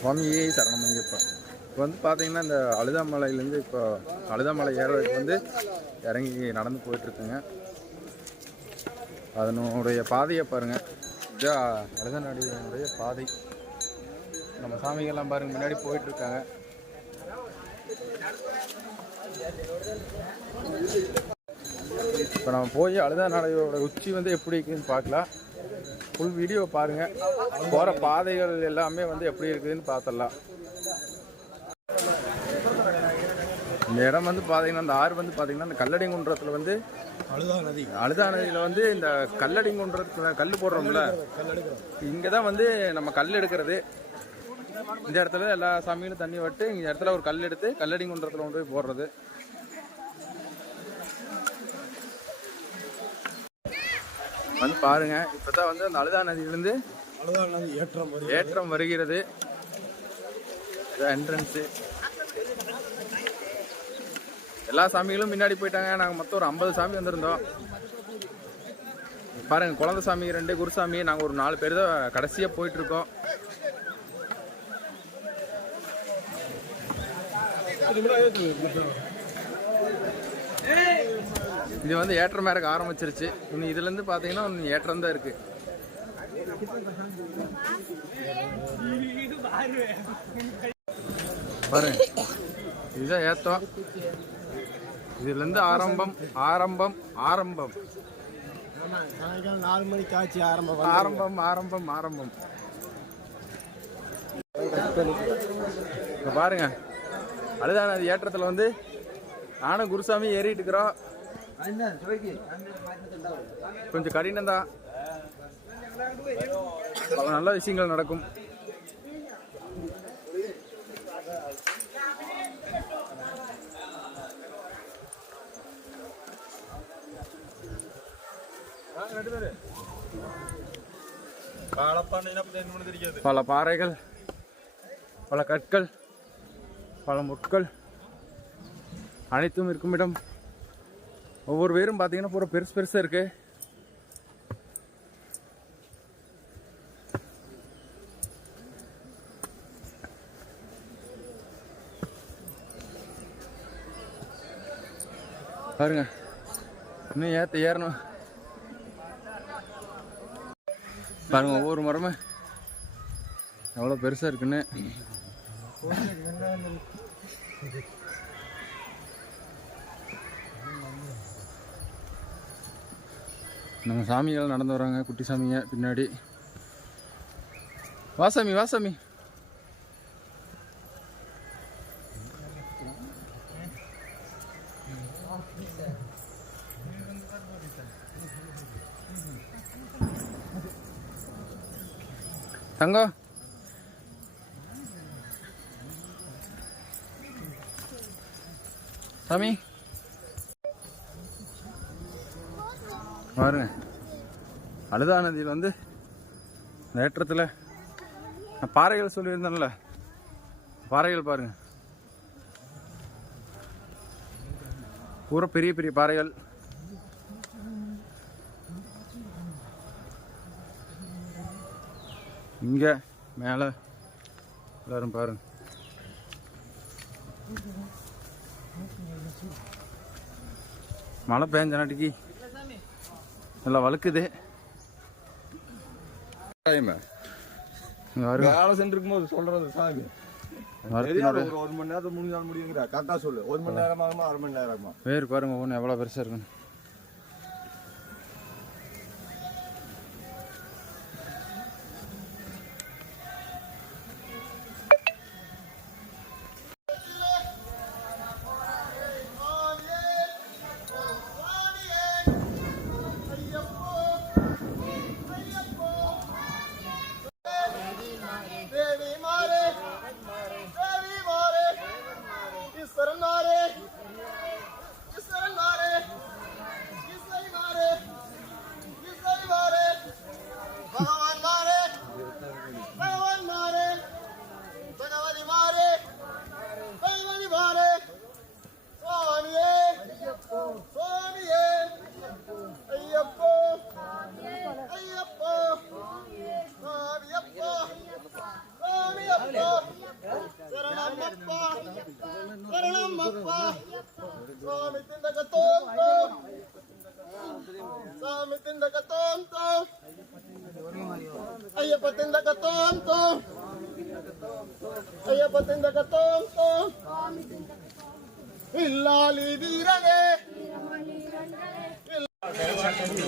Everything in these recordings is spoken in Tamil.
சுவாமியே சரணமையப்பா. இப்போ வந்து பார்த்தீங்கன்னா இந்த அழுதாமலையிலேருந்து இப்போ அழுதாமலை ஏறதுக்கு வந்து இறங்கி நடந்து போயிட்டுருக்குங்க. அதனுடைய பாதையை பாருங்கள். இதுதான் அழுதானடியினுடைய பாதை. நம்ம சாமிகள்லாம் பாருங்கள் முன்னாடி போயிட்டுருக்காங்க. இப்போ நம்ம போய் அழுதானடையோட உச்சி வந்து எப்படி இருக்குதுன்னு பார்க்கலாம். ஃபுல் வீடியோ பாருங்கள். போகிற பாதைகள் எல்லாமே வந்து எப்படி இருக்குதுன்னு பார்த்துடலாம். இந்த இடம் வந்து பார்த்தீங்கன்னா இந்த ஆறு வந்து பார்த்தீங்கன்னா இந்த கல்லடிங்குன்றத்தில் வந்து அழுதா நதியில் வந்து இந்த கல்லடிங்குன்றத்தில் கல் போடுறோம்ல, இங்கே தான் வந்து நம்ம கல் எடுக்கிறது. இந்த இடத்துல எல்லா சாமிகளும் தண்ணி விட்டு இந்த இடத்துல ஒரு கல் எடுத்து கல்லடிங்குன்றத்தில் கொண்டு போய் போடுறது. வந்து பாருங்க, இப்பதான் வந்து அந்த அழுதா நதியிலிருந்து ஏற்றம் வருகிறது. என்ட்ரன்ஸு எல்லா சாமிகளும் முன்னாடி போயிட்டாங்க. நாங்கள் மொத்தம் ஒரு 50 சாமி வந்திருந்தோம். பாருங்க, குழந்தை சாமி 2, குருசாமி, நாங்கள் ஒரு 4 பேர் தான் கடைசியாக போயிட்டு இருக்கோம். இது வந்து ஏற்றம் மேறக்க ஆரம்பிச்சிருச்சு. இன்னும் இதுல இருந்து பாத்தீங்கன்னா இன்னும் ஏற்றம் தான் இருக்கு. பாருங்க, இதுதான் ஏத்தம். இதுல இருந்து ஆரம்பம் ஆரம்பம் ஆரம்பம் 4 மணிக்கு ஆச்சு ஆரம்பம் ஆரம்பம் ஆரம்பம் ஆரம்பம். பாருங்க, அழுதா நதி ஏற்றத்துல வந்து நானும் குருசாமி ஏறிட்டு இருக்கிறோம். கொஞ்சம் கடினம் தான், பல நல்ல விஷயங்கள் நடக்கும். பல பாறைகள், பல கற்கள், பல முட்கள் அனைத்தும் இருக்கும் இடம். ஒவ்வொரு பேரும் பார்த்தீங்கன்னா பூரா பெருசு பெருசாக இருக்கு. பாருங்க, இன்னும் ஏறணும். பாருங்க, ஒவ்வொரு மரமும் எவ்வளோ பெருசாக இருக்குன்னு. நம்ம சாமிகள் நடந்து வராங்க, குட்டி சாமிங்க பின்னாடி. வாசாமி வாசாமி தங்கம், சாமி பாருங்க. அழுதா நதியில் வந்து ஏற்றத்தில் பாறைகள் சொல்லியிருந்தேன்ல, பாறைகள் பாருங்க, பூரா பெரிய பெரிய பாறைகள். இங்க மேல எல்லாரும் பாருங்க. மழை பெஞ்ச நாட்டுக்கு நல்லா வழுக்குது. வேலை சென்றிருக்கும் போது சொல்றது சாமி, ஒரு 1 மணி நேரத்துக்கு 3 நாள் முடியுங்கிற கரெக்டா சொல்லு. 1 மணி நேரம் ஆகுமா 1/2 மணி நேரம் ஆகுமா? வேறு பாருங்க ஒன்று எவ்வளோ பெருசா இருக்குன்னு.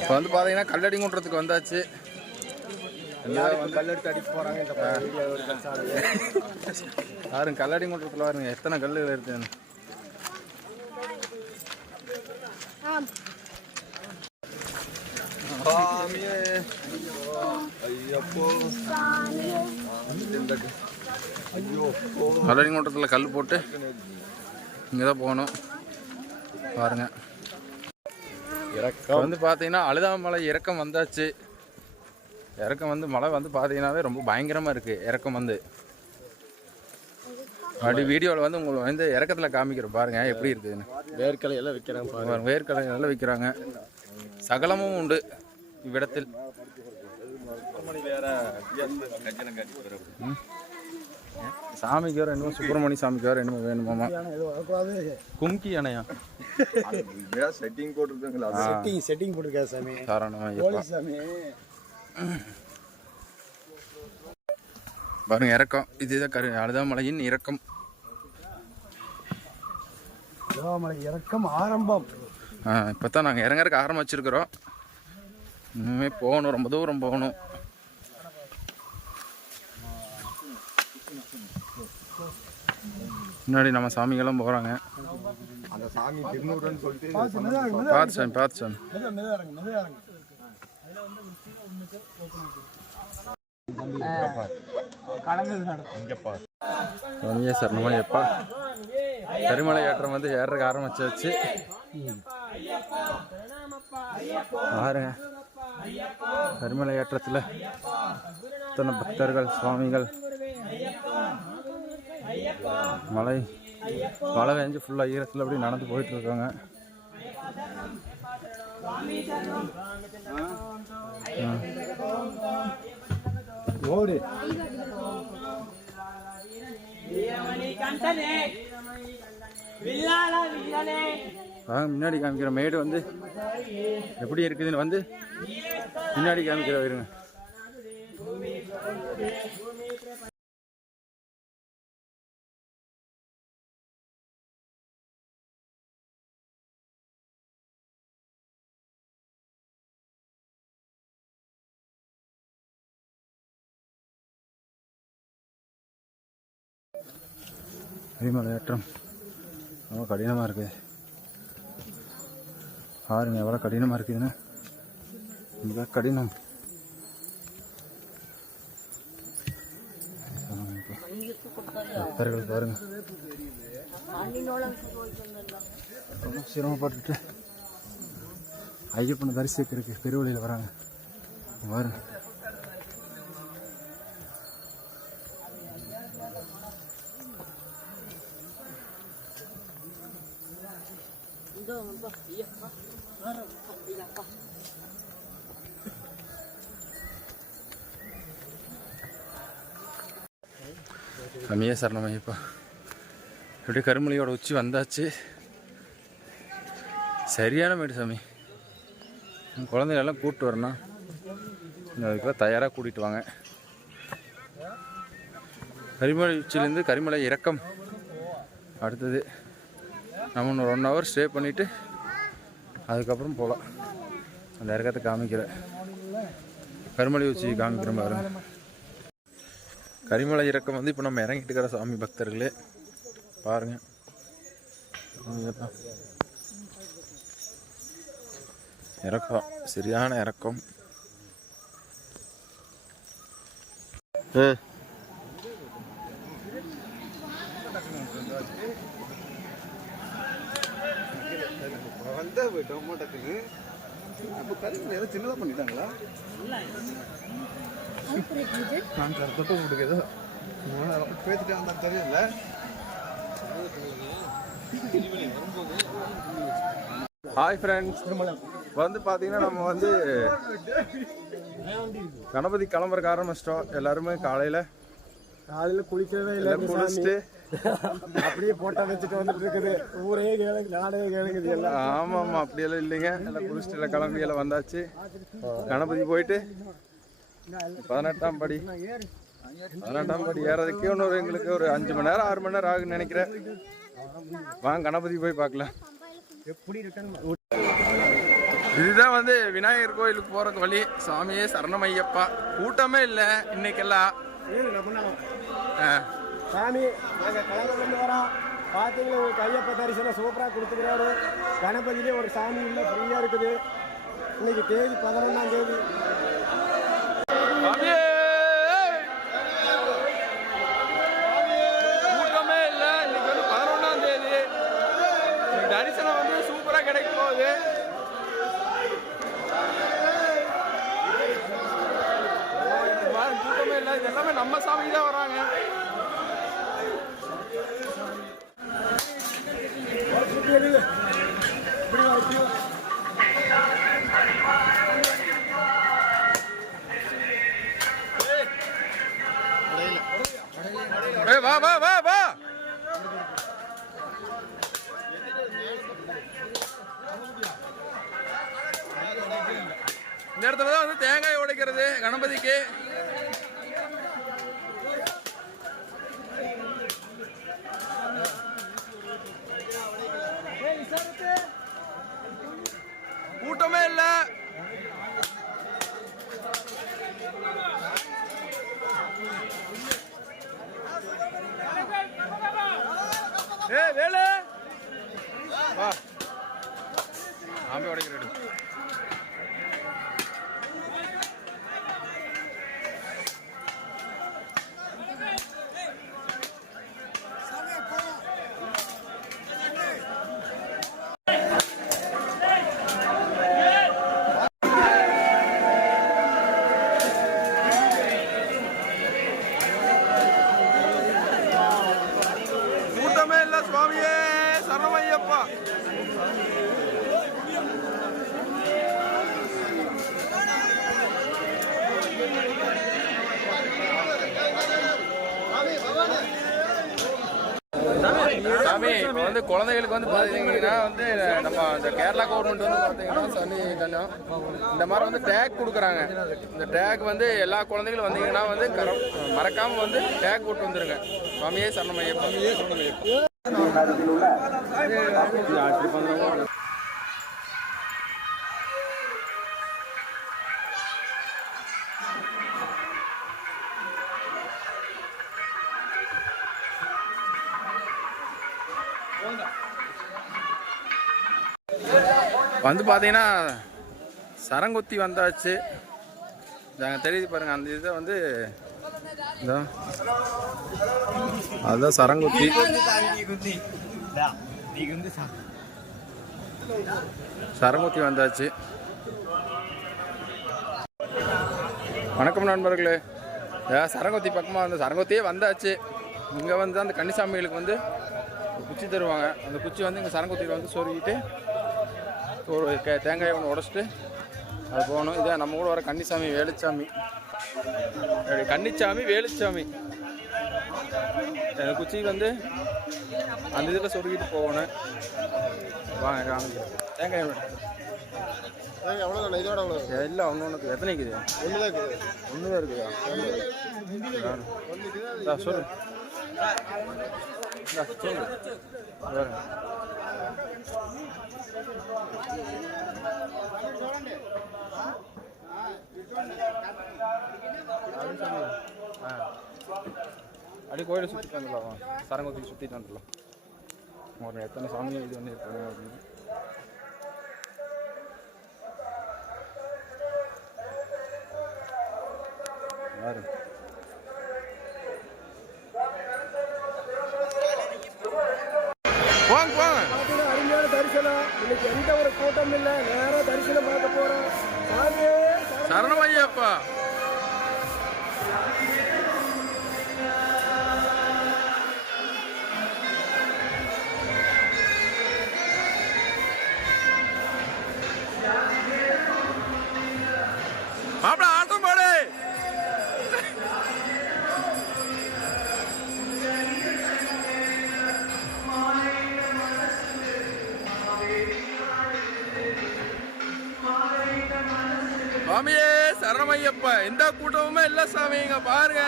இப்போ வந்து பார்த்தீங்கன்னா கல்லடி குன்றத்துக்கு வந்தாச்சு. கல்லெடுத்து அடிக்க போறாங்க. யாரும் கல்லடி குன்றத்தில் பாருங்க எத்தனை கல்லுகள் இருக்குன்னு. கல்லடி குன்றத்தில் கல் போட்டு இங்கே தான் போகணும் பாருங்க. இறக்கம் வந்து பார்த்தீங்கன்னா அழுதாமலை இறக்கம் வந்தாச்சு. இறக்கம் வந்து மழை வந்து பார்த்தீங்கன்னாவே ரொம்ப பயங்கரமாக இருக்குது. இறக்கம் வந்து அப்படி வீடியோவில் வந்து உங்களுக்கு வந்து இறக்கத்தில் காமிக்கிறோம் பாருங்கள் எப்படி இருக்குதுன்னு. வேர்க்கலை எல்லாம் விற்கிறாங்க. வேர்க்கலை எல்லாம் விற்கிறாங்க. சகலமும் உண்டு இவ்விடத்தில். சாமிக்கு வேறு என்னமோ சுப்பிரமணிய சாமிக்கு வேறு என்னமோ வேணுமாமா. கும்கி அணையா செட்டிங் போட்டுருக்காங்களா? செட்டிங் போட்டிருக்கா சாமி. சாமி பாருங்க இறக்கம். இதுதான் அழுதாமலையின் இறக்கம். அழுதாமலை இறக்கம் ஆரம்பம். இப்போ தான் நாங்கள் இறங்கறதுக்கு ஆரம்பிச்சிருக்கிறோம். இன்னுமே போகணும், ரொம்ப தூரம் போகணும். முன்னாடி நம்ம சாமிகளும் போகிறாங்க. அந்த சாமி திருநூறுன்னு சொல்லிட்டு பார்த்து சாமி பார்த்து சாமி. சரணமா எப்பா கரிமலை ஏற்றம் வந்து ஏறதுக்கு ஆரம்பிச்சாச்சு பாருங்க. கரிமலை ஏற்றத்தில் இத்தனை பக்தர்கள் சுவாமிகள். மழை பெஞ்சு ஃபுல்லாக ஈரத்தில் அப்படி நடந்து போயிட்டு இருக்காங்க. ஓடு முன்னாடி காமிக்கிற மேடு வந்து எப்படி இருக்குதுன்னு வந்து முன்னாடி காமிக்கிற வருங்க. கரிமலை ஏற்றம் ரொம்ப கடினமாக இருக்குது. பாருங்க எவ்வளோ கடினமாக இருக்குதுன்னு. மிக கடினம். பக்தர்கள் பாருங்க ரொம்ப சிரமப்பட்டுட்டு ஐயப்பனை தரிசிக்கிறதுக்கு பெருவழியில் வராங்க பாருங்க. கம்மியாக சரணம் ஐயப்பா. இப்படி கருமலையோட உச்சி வந்தாச்சு. சரியான மேடு சாமி. குழந்தைகளெல்லாம் கூப்பிட்டு வரணும். அதுக்கெல்லாம் தயாராக கூட்டிகிட்டு வாங்க. கரிமலை உச்சிலேருந்து கரிமலை இறக்கம். அடுத்தது நம்ம இன்னும் 1 hour ஸ்டே பண்ணிவிட்டு அதுக்கப்புறம் போகலாம். அந்த இறக்கத்தை காமிக்கிறேன். கரிமலை உச்சி காமிக்கிறேன் பாருங்க. கரிமலை இறக்கம் வந்து இப்போ நம்ம இறங்கிட்டு இருக்கிற சாமி பக்தர்களே பாருங்க. இறக்கம் சரியான இறக்கம். சின்னதாக பண்ணிட்டாங்களா? நான் தொட்டு உங்களுக்கு ஏதோ பேசிட்டு வந்தா தெரியல. ஹாய் ஃப்ரெண்ட்ஸ், வந்து பார்த்தீங்கன்னா நம்ம வந்து கணபதி கிளம்புறக்கு ஆரம்பிச்சிட்டோம். எல்லாருமே காலையில் காலையில் குளிக்கவே இல்லை, குளிச்சுட்டு அப்படியே போட்டா வச்சுட்டு வந்துட்டு இருக்குது. ஊரே கேளுங்க, நாடே கேளுங்குது எல்லாம். ஆமாம் ஆமாம், அப்படியெல்லாம் இல்லைங்க. எல்லாம் குளிச்சுட்டு எல்லாம் கிளம்பி எல்லாம் வந்தாச்சு. கணபதி போயிட்டு 18ஆம் படி ஏறதுக்கே இன்னொரு எங்களுக்கு ஒரு 5 மணி நேரம் 6 மணி நேரம் ஆகுன்னு நினைக்கிறேன். வாங்க கணபதி போய் பார்க்கலாம். இதுதான் வந்து விநாயகர் கோயிலுக்கு போறதுக்கு வழி. சாமியே சரணமையப்பா. கூட்டமே இல்லை இன்னைக்கெல்லாம். சாமி நாங்கள் கலந்து வரோம். பார்த்தீங்கன்னா உங்களுக்கு ஐயப்ப தரிசனம் சூப்பராக கொடுத்துக்கிறாரு. கணபதியிலே ஒரு சாமி இல்லை, ஃப்ரீயாக இருக்குது. இன்னைக்கு தேதி 11ஆம் தேதி. கூட்டமே இல்லை. இன்னைக்கு வந்து 11ஆம் தேதி. தரிசனம் வந்து சூப்பராக கிடைக்க போகுது. கூட்டமே இல்லை. இது எல்லாமே நம்ம சாமி தான் வராங்க. வா வா வா வா. இந்த இடத்துல தான் வந்து தேங்காய் உடைக்கிறது கணபதிக்கு. கூட்டமே இல்ல. வேலு வா, ஆம்பி உடைக்கிறது. கூட்டமே இல்ல. சுவாமியே சரணமையப்பா. சாமி இப்போ வந்து குழந்தைகளுக்கு வந்து பார்த்தீங்கன்னா வந்து நம்ம இந்த கேரளா கவர்மெண்ட் வந்து பார்த்தீங்கன்னா சனி கல்யாணம் இந்த மாதிரி வந்து டேக் கொடுக்குறாங்க. இந்த டேக் வந்து எல்லா குழந்தைகளும் வந்தீங்கன்னா வந்து மறக்காம வந்து டேக் போட்டு வந்துருங்க. சுவாமியே சரணமையப்பா. வந்து பார்த்தீங்கன்னா சரங்குத்தி வந்தாச்சு. தெரியுது பாருங்க, அந்த இதை வந்து அதுதான் சரங்குத்தி. சரங்குத்தி வந்தாச்சு. வணக்கம் நண்பர்களே. சரங்குத்தி பக்கமாக வந்து சரங்குத்தியே வந்தாச்சு. இங்கே வந்து அந்த கன்னிசாமிகளுக்கு வந்து குச்சி தருவாங்க. அந்த குச்சி வந்து இங்கே சரங்குத்தியில் வந்து சொருகிட்டு ஒரு தேங்காயை ஒன்று உடச்சிட்டு அது போகணும். இதான் நம்ம கூட வர கன்னிசாமி வேலுச்சாமி. கன்னிச்சாமி வேலுச்சாமி குச்சி வந்து அந்த இதில் சொருகிட்டு போகணும். வாங்க காமிக்க. தேங்காய் எவ்வளோ இதோட எவ்வளோ இல்லை ஒன்று எத்தனை இருக்குது? ஒன்று தான் இருக்குது. ஒன்று தான் இருக்குதா? சொல்லு சொல்லு. அப்படி கோயிலை சுற்றிட்டு வந்துடலாம். சரங்குத்தி சுற்றிட்டு வந்துடலாம். ஒரு எத்தனை சாமி இது வந்து இருக்காங்க அப்படின்னு. யாரு போங்க போங்க. அருமையான தரிசனம். இன்னைக்கு எந்த ஒரு கூட்டம் இல்லை. நேரம் தரிசனம் பார்க்க போறோம். சரணமையப்பா. மாப்பிள ஆட்டம் பாடு. சுவாமியே சரணமையப்பா. எந்த கூட்டமுமே இல்ல சாமி, இங்க பாருங்க.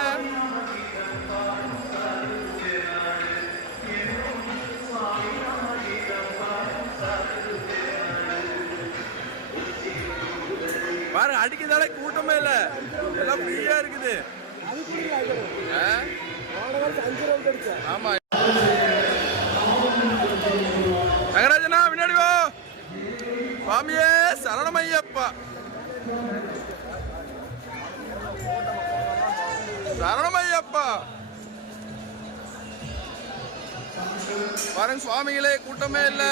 பாருங்க, அடிக்கிறதால கூட்டமே இல்ல, எல்லாம் ஃப்ரீயா இருக்குது. ஆமா நகராஜனா, முன்னாடி வா. சுவாமியே சரணமையப்பா. சரணமையப்பா. பாருங்க சுவாமிகளே, கூட்டமே இல்ல.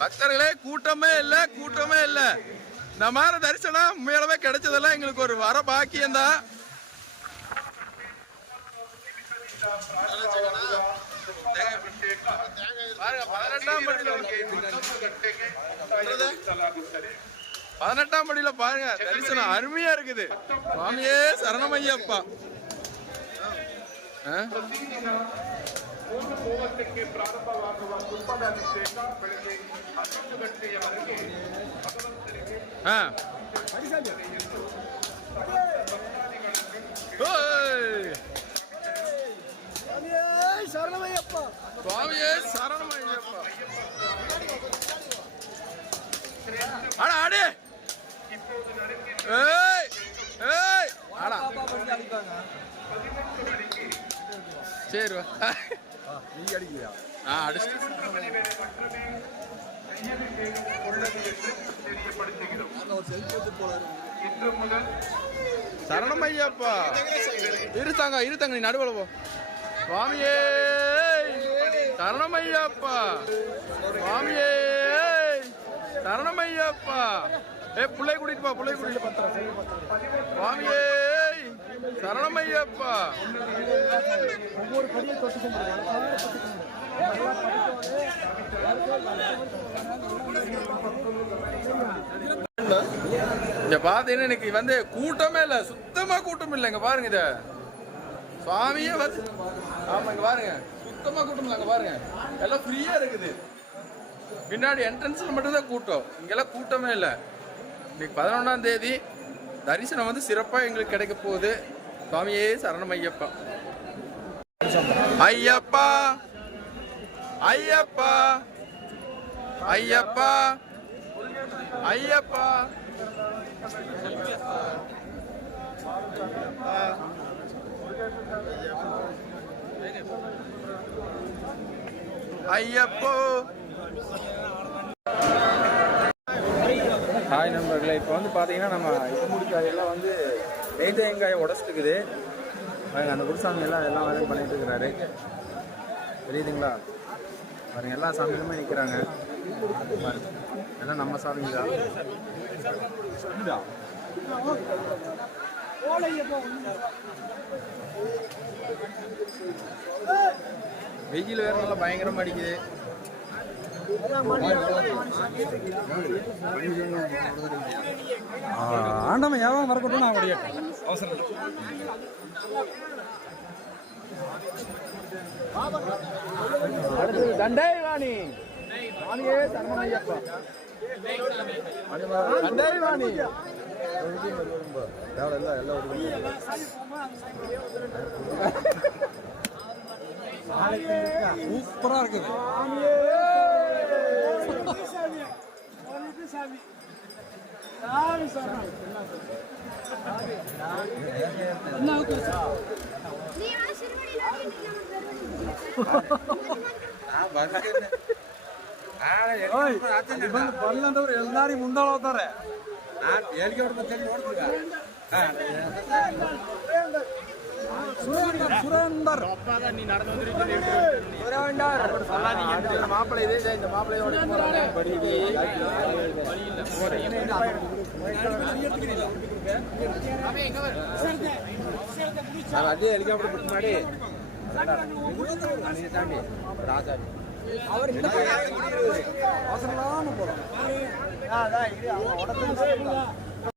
பக்தர்களே, கூட்டமே இல்ல, கூட்டமே இல்ல. இந்த மாதிரி தரிசனம் உண்மையாலவே கிடைச்சதெல்லாம் எங்களுக்கு ஒரு வர பாக்கியம்தான். பாருங்க, 18ஆம் படியில பாருங்க, தரிசனம் அருமையா இருக்குது. சுவாமியே சரணமையப்பா. சரணமையப்பா. சுவாமியே சரணமையப்பா. ஆடா ஆடு. ஏய் ஏய் ஆடா. சரி வா. நீ அடிக்கிறியா? அடிச்சு சரணமையப்பா. இருத்தாங்க இருத்தாங்க, நீ நடுவில் போ. சுவாமியே சரணமையப்பா. சுவாமியே சரணமையப்பா. புள்ளை கூட்டிட்டு போ, புள்ளை கூட்டிட்டு. சுவாமியே சரணமையப்பா. ஒவ்வொரு படியை தொட்டு இங்க பாத்தீங்கன்னா இன்னைக்கு வந்து கூட்டமே இல்ல, சுத்தமா கூட்டம் இல்லை. இங்க பாருங்க, இத சுவாமியே வந்து, ஆமா இங்க பாருங்க, சுத்தமா கூட்டம் இல்லை. அங்க பாருங்க, எல்லாம் ஃப்ரீயா இருக்குது. பின்னாடி என்ட்ரன்ஸ்ல மட்டும்தான் கூட்டம், இங்கெல்லாம் கூட்டமே இல்லை. இன்னைக்கு 11ஆம் தேதி தரிசனம் வந்து சிறப்பா எங்களுக்கு கிடைக்க போகுது. சுவாமியே சரணம் ஐயப்பா. ஐயப்பா ஐயப்பா ஐயப்பா ஐயப்பா. ஐயப்போ. ஹாய் நண்பர்களே, இப்போ வந்து பார்த்தீங்கன்னா நம்ம இடுமுடிக்காயெல்லாம் வந்து நெய்தேங்காயை உடச்சிட்டுக்குது. அந்த குருசாமி எல்லாம் வேலையும் பண்ணிட்டு இருக்கிறாரு, தெரியுதுங்களா? பாருங்க, எல்லா சாமிகளுமே நிற்கிறாங்க. எல்லாம் நம்ம சாமிங்க தான். வெயில் வேற நல்லா பயங்கரமா அடிக்குது. ஆண்டவன் ஏன் வரக்கூடாது நான் முடியும் அவசரம். தண்டைவாணி சுவாமியே சரணமையப்பா. தண்டைவாணி சூப்பரா இருக்குது. ಬರ್ಲಂತವ್ರು ಎಲ್ಲಾರಿಗೂ ಮುಂದಾಳ ಹೋಗ್ತಾರೆ. ಹೇಳಿಕೆ ಹೊಡ್ಬೇಕು ನೋಡ್ತೀವಿ. சுரேந்தர் மாப்பிள்ளை இதே இந்த மாப்பிள்ளையோட அதே ஹெலிகாப்டர் பிடிச்ச மாதிரி தாண்டி ராஜா அவர் அவசரமா போறோம்